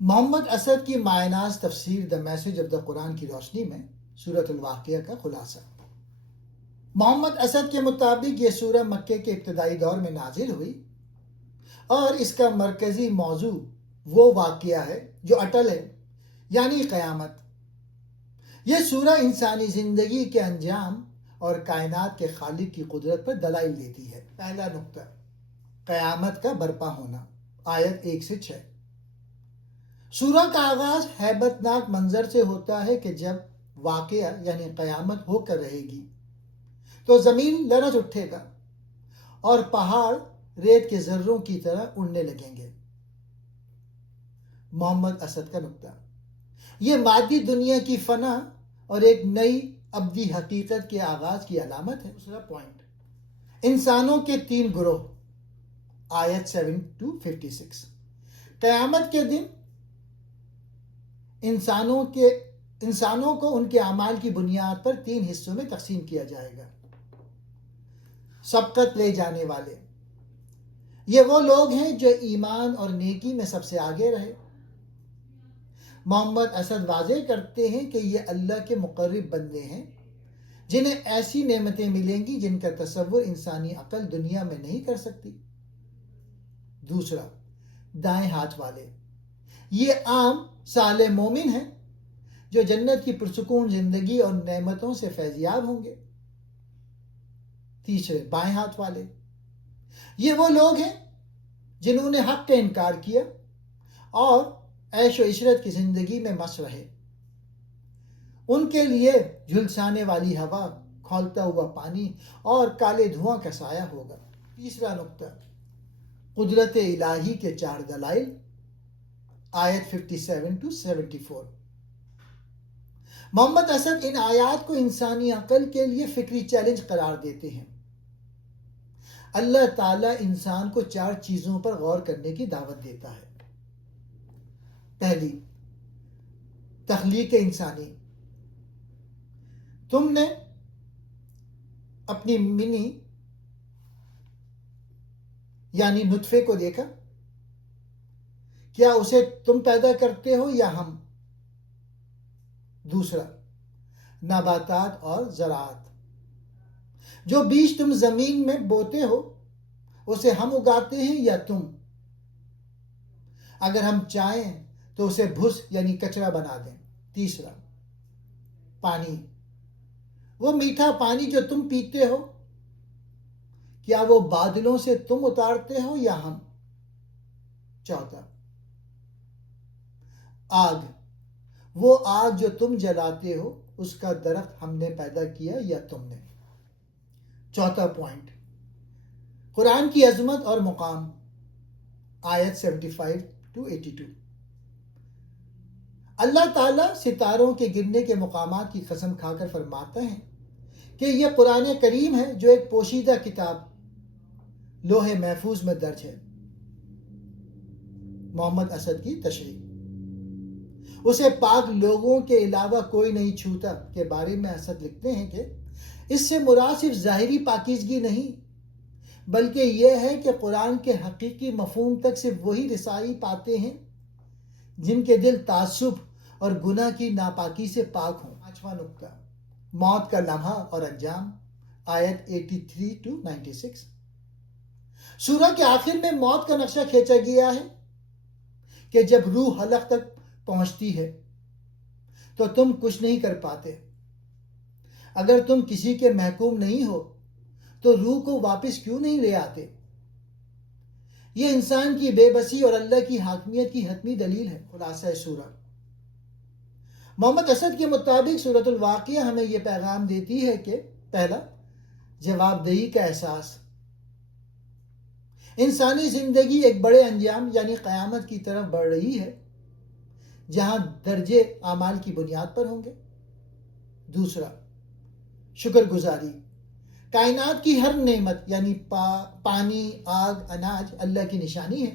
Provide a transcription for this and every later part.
محمد اسد کی مایہ ناز تفسیر the message of the قرآن کی روشنی میں سورۃ الواقعہ کا خلاصہ۔ محمد اسد کے مطابق یہ سورہ مکے کے ابتدائی دور میں نازل ہوئی اور اس کا مرکزی موضوع وہ واقعہ ہے جو اٹل ہے، یعنی قیامت۔ یہ سورہ انسانی زندگی کے انجام اور کائنات کے خالق کی قدرت پر دلائل دیتی ہے۔ پہلا نقطہ، قیامت کا برپا ہونا، آیت 1 سے 6۔ سورہ کا آغاز ہیبت ناک منظر سے ہوتا ہے کہ جب واقعہ یعنی قیامت ہو کر رہے گی تو زمین لرز اٹھے گا اور پہاڑ ریت کے ذروں کی طرح اڑنے لگیں گے۔ محمد اسد کا نقطہ، یہ مادی دنیا کی فنا اور ایک نئی ابدی حقیقت کے آغاز کی علامت ہے۔ دوسرا پوائنٹ، انسانوں کے 3 گروہ، آیت 7 to 56۔ قیامت کے دن انسانوں کو ان کے اعمال کی بنیاد پر 3 حصوں میں تقسیم کیا جائے گا۔ سبقت لے جانے والے، یہ وہ لوگ ہیں جو ایمان اور نیکی میں سب سے آگے رہے۔ محمد اسد واضح کرتے ہیں کہ یہ اللہ کے مقرب بندے ہیں جنہیں ایسی نعمتیں ملیں گی جن کا تصور انسانی عقل دنیا میں نہیں کر سکتی۔ دوسرا، دائیں ہاتھ والے، یہ عام صالح مومن ہیں جو جنت کی پرسکون زندگی اور نعمتوں سے فیضیاب ہوں گے۔ تیسرے، بائیں ہاتھ والے، یہ وہ لوگ ہیں جنہوں نے حق کا انکار کیا اور عیش و عشرت کی زندگی میں مست رہے۔ ان کے لیے جھلسانے والی ہوا، کھولتا ہوا پانی اور کالے دھواں کا سایہ ہوگا۔ تیسرا نقطہ، قدرت الہی کے 4 دلائل، آیت 57 to 74۔ محمد اسد ان آیات کو انسانی عقل کے لیے فکری چیلنج قرار دیتے ہیں۔ اللہ تعالیٰ انسان کو 4 چیزوں پر غور کرنے کی دعوت دیتا ہے۔ پہلی، تخلیق انسانی۔ تم نے اپنی منی یعنی نطفے کو دیکھا؟ کیا اسے تم پیدا کرتے ہو یا ہم؟ دوسرا، نباتات اور زراعت۔ جو بیج تم زمین میں بوتے ہو اسے ہم اگاتے ہیں یا تم؟ اگر ہم چاہیں تو اسے بھس یعنی کچرا بنا دیں۔ تیسرا، پانی، وہ میٹھا پانی جو تم پیتے ہو، کیا وہ بادلوں سے تم اتارتے ہو یا ہم؟ چوتھا، آگ، وہ آگ جو تم جلاتے ہو اس کا درخت ہم نے پیدا کیا یا تم نے؟ چوتھا پوائنٹ، قرآن کی عظمت اور مقام، آیت 75 to 82۔ اللہ تعالیٰ ستاروں کے گرنے کے مقامات کی قسم کھا کر فرماتا ہے کہ یہ قرآن کریم ہے جو ایک پوشیدہ کتاب لوح محفوظ میں درج ہے۔ محمد اسد کی تشریح، اسے پاک لوگوں کے علاوہ کوئی نہیں چھوتا کے بارے میں اسد لکھتے ہیں کہ اس سے مراد صرف ظاہری پاکیزگی نہیں بلکہ یہ ہے کہ قرآن کے حقیقی مفہوم تک صرف وہی رسائی پاتے ہیں جن کے دل تعصب اور گناہ کی ناپاکی سے پاک ہوں۔ 5واں نقطہ، موت کا لمحہ اور انجام، آیت 83 to 96۔ سورہ کے آخر میں موت کا نقشہ کھینچا گیا ہے کہ جب روح حلق تک پہنچتی ہے تو تم کچھ نہیں کر پاتے۔ اگر تم کسی کے محکوم نہیں ہو تو روح کو واپس کیوں نہیں لے آتے؟ یہ انسان کی بے بسی اور اللہ کی حاکمیت کی حتمی دلیل ہے۔ خلاصہ سورہ، محمد اسد کے مطابق سورۃ الواقعہ ہمیں یہ پیغام دیتی ہے کہ پہلا، جواب دہی کا احساس۔ انسانی زندگی ایک بڑے انجام یعنی قیامت کی طرف بڑھ رہی ہے جہاں درجے اعمال کی بنیاد پر ہوں گے۔ دوسرا، شکر گزاری۔ کائنات کی ہر نعمت یعنی پانی، آگ، اناج اللہ کی نشانی ہے،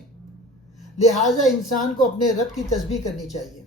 لہٰذا انسان کو اپنے رب کی تسبیح کرنی چاہیے۔